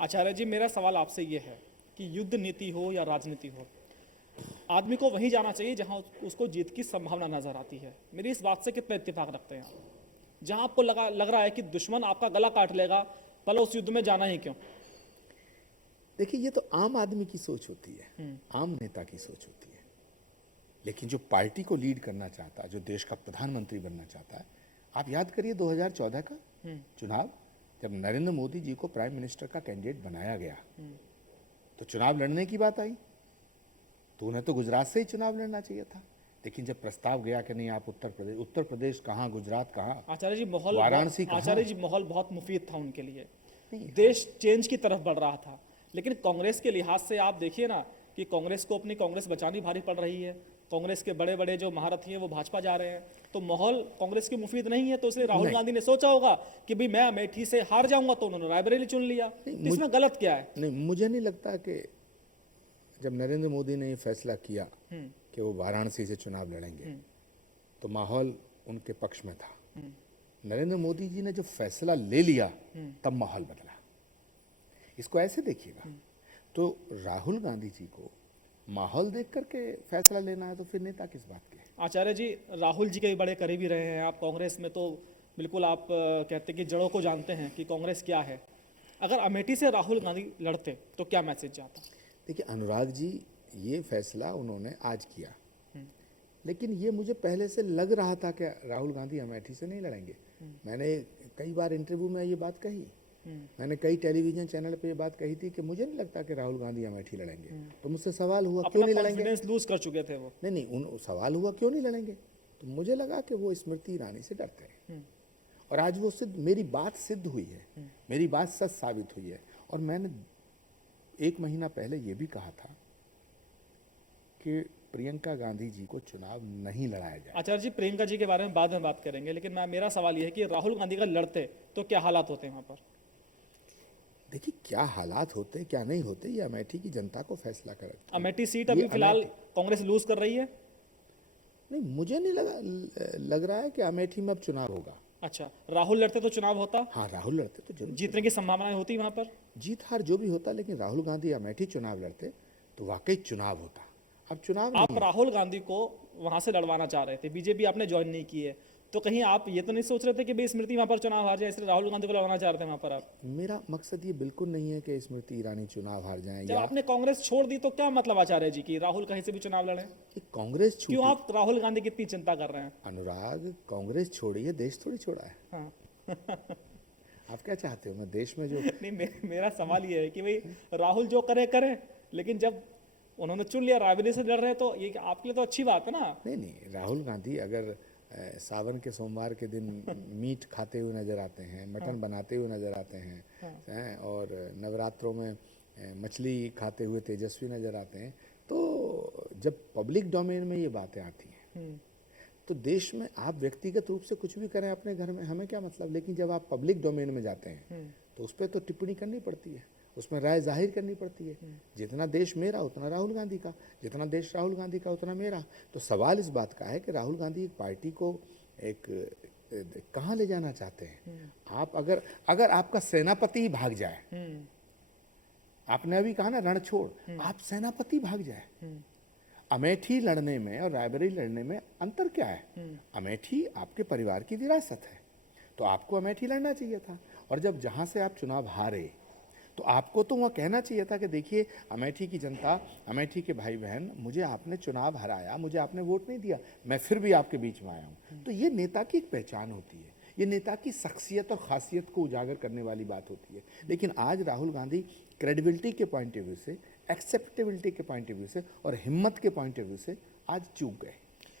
आचार्य जी, मेरा सवाल आपसे ये है कि युद्ध नीति हो या राजनीति हो, आदमी को वहीं जाना चाहिए जहां उसको जीत की संभावना नजर आती है। मेरी इस बात से कितना इत्तेफाक रखते हैं आप? जहां आपको लग रहा है कि दुश्मन आपका गला काट लेगा, भला उस युद्ध में जाना ही क्यों? देखिए, ये तो आम आदमी की सोच होती है, आम नेता की सोच होती है। लेकिन जो पार्टी को लीड करना चाहता है, जो देश का प्रधानमंत्री बनना चाहता है, आप याद करिए 2014 का चुनाव, जब नरेंद्र मोदी जी को प्राइम मिनिस्टर का कैंडिडेट बनाया गया, तो चुनाव लड़ने की बात आई तो उन्हें तो गुजरात से ही चुनाव लड़ना चाहिए था। लेकिन जब प्रस्ताव गया कि नहीं, आप उत्तर प्रदेश कहाँ, गुजरात कहाँ, आचार्य जी, वाराणसी कहाँ, आचार्य जी, माहौल बहुत मुफीद था उनके लिए। नहीं, देश चेंज की तरफ बढ़ रहा था। लेकिन कांग्रेस के लिहाज से आप देखिए ना कि कांग्रेस को अपनी कांग्रेस बचानी भारी पड़ रही है। कांग्रेस के बड़े बड़े जो महारथी हैं वो भाजपा जा रहे हैं, तो माहौल कांग्रेस की मुफीद नहीं है। तो इसलिए राहुल गांधी ने सोचा होगा कि भाई मैं अमेठी से हार जाऊंगा, तो उन्होंने रायबरेली चुन लिया। तो इसमें गलत क्या है? नहीं, मुझे नहीं लगता कि जब नरेंद्र मोदी ने ये फैसला किया कि वो वाराणसी से चुनाव लड़ेंगे तो माहौल उनके पक्ष में था। नरेंद्र मोदी जी ने जो फैसला ले लिया तब माहौल बदला। इसको ऐसे देखिएगा, तो राहुल गांधी जी को माहौल देख करके फैसला लेना है तो फिर नेता किस बात के? आचार्य जी, राहुल जी के भी बड़े करीबी रहे हैं आप कांग्रेस में, तो बिल्कुल आप कहते कि जड़ों को जानते हैं कि कांग्रेस क्या है। अगर अमेठी से राहुल गांधी लड़ते तो क्या मैसेज जाता? देखिए अनुराग जी, ये फैसला उन्होंने आज किया, लेकिन ये मुझे पहले से लग रहा था कि राहुल गांधी अमेठी से नहीं लड़ेंगे। मैंने कई बार इंटरव्यू में ये बात कही, मैंने कई टेलीविजन चैनल पे ये बात कही थी कि मुझे नहीं लगता कि राहुल गांधी अमेठी लड़ेंगे। तो मुझसे सवाल हुआ क्यों नहीं लड़ेंगे? कॉन्फिडेंस लूज कर चुके थे वो। नहीं, सवाल हुआ क्यों नहीं लड़ेंगे, तो मुझे लगा कि वो स्मृति ईरानी से डरते हैं। और आज वो मेरी बात सिद्ध हुई है, मेरी बात सच साबित हुई है। और मैंने 1 महीना पहले ये भी कहा था कि प्रियंका गांधी जी को चुनाव नहीं लड़ाया जाए। आचार्य जी, प्रियंका जी के बारे में बाद में बात करेंगे, लेकिन मेरा सवाल यह है कि राहुल गांधी का लड़ते तो क्या हालात होते हैं वहां पर? देखिए, क्या हालात होते क्या नहीं होते ये अमेठी की जनता को फैसला करे। अमेठी सीट अभी फिलहाल कांग्रेस लूज कर रही है। नहीं, मुझे नहीं लग रहा है कि अमेठी में अब चुनाव होगा। अच्छा, राहुल लड़ते तो चुनाव होता? हाँ, राहुल लड़ते तो जरूर जीतने की संभावनाएं होती वहां पर? जीत हार जो भी होता, लेकिन राहुल गांधी अमेठी चुनाव लड़ते तो वाकई चुनाव होता। अब चुनाव आप राहुल गांधी को वहां से लड़वाना चाह रहे थे, बीजेपी आपने ज्वाइन नहीं की है, तो कहीं आप ये तो नहीं सोच रहे थे कि भाई स्मृति वहां पर चुनाव हार जाए, इसलिए राहुल गांधी को लड़वाना चाह रहे थे वहां पर आप? मेरा मकसद ये बिल्कुल नहीं है कि स्मृति ईरानी चुनाव हार जाएं। जब आपने कांग्रेस छोड़ दी तो क्या मतलब आचार्य जी की राहुल कहीं से भी चुनाव लड़े? कांग्रेस क्यों आप राहुल गांधी की इतनी चिंता कर रहे हैं? अनुराग, कांग्रेस छोड़ी है, देश थोड़ी छोड़ा है। हाँ। आप क्या चाहते हो, मैं देश में जो नहीं, मेरा सवाल ये है कि भाई राहुल जो करे, लेकिन जब उन्होंने चुन लिया रायबरेली से लड़ रहे हैं, तो ये आपके लिए तो अच्छी बात है ना? नहीं, राहुल गांधी अगर सावन के सोमवार के दिन मीट खाते हुए नजर आते हैं, मटन बनाते हुए नजर आते हैं, और नवरात्रों में मछली खाते हुए तेजस्वी नजर आते हैं, तो जब पब्लिक डोमेन में ये बातें आती हैं तो देश में आप व्यक्तिगत रूप से कुछ भी करें अपने घर में, हमें क्या मतलब। लेकिन जब आप पब्लिक डोमेन में जाते हैं तो उस पर तो टिप्पणी करनी पड़ती है, उसमें राय जाहिर करनी पड़ती है। जितना देश मेरा उतना राहुल गांधी का, जितना देश राहुल गांधी का उतना मेरा। तो सवाल इस बात का है कि राहुल गांधी एक पार्टी को कहाँ ले जाना चाहते हैं। आप अगर आपका सेनापति ही भाग जाए, आपने अभी कहा ना रण छोड़, आप सेनापति भाग जाए, अमेठी लड़ने में और रायबरेली लड़ने में अंतर क्या है? अमेठी आपके परिवार की विरासत है, तो आपको अमेठी लड़ना चाहिए था। और जब जहां से आप चुनाव हारे तो आपको तो वहाँ कहना चाहिए था कि देखिए अमेठी की जनता, अमेठी के भाई बहन, मुझे आपने चुनाव हराया, मुझे आपने वोट नहीं दिया, मैं फिर भी आपके बीच में आया हूँ। तो ये नेता की एक पहचान होती है, ये नेता की शख्सियत और खासियत को उजागर करने वाली बात होती है। लेकिन आज राहुल गांधी क्रेडिबिलिटी के पॉइंट ऑफ व्यू से, एक्सेप्टेबिलिटी के पॉइंट ऑफ व्यू से और हिम्मत के पॉइंट ऑफ व्यू से आज चूक गए।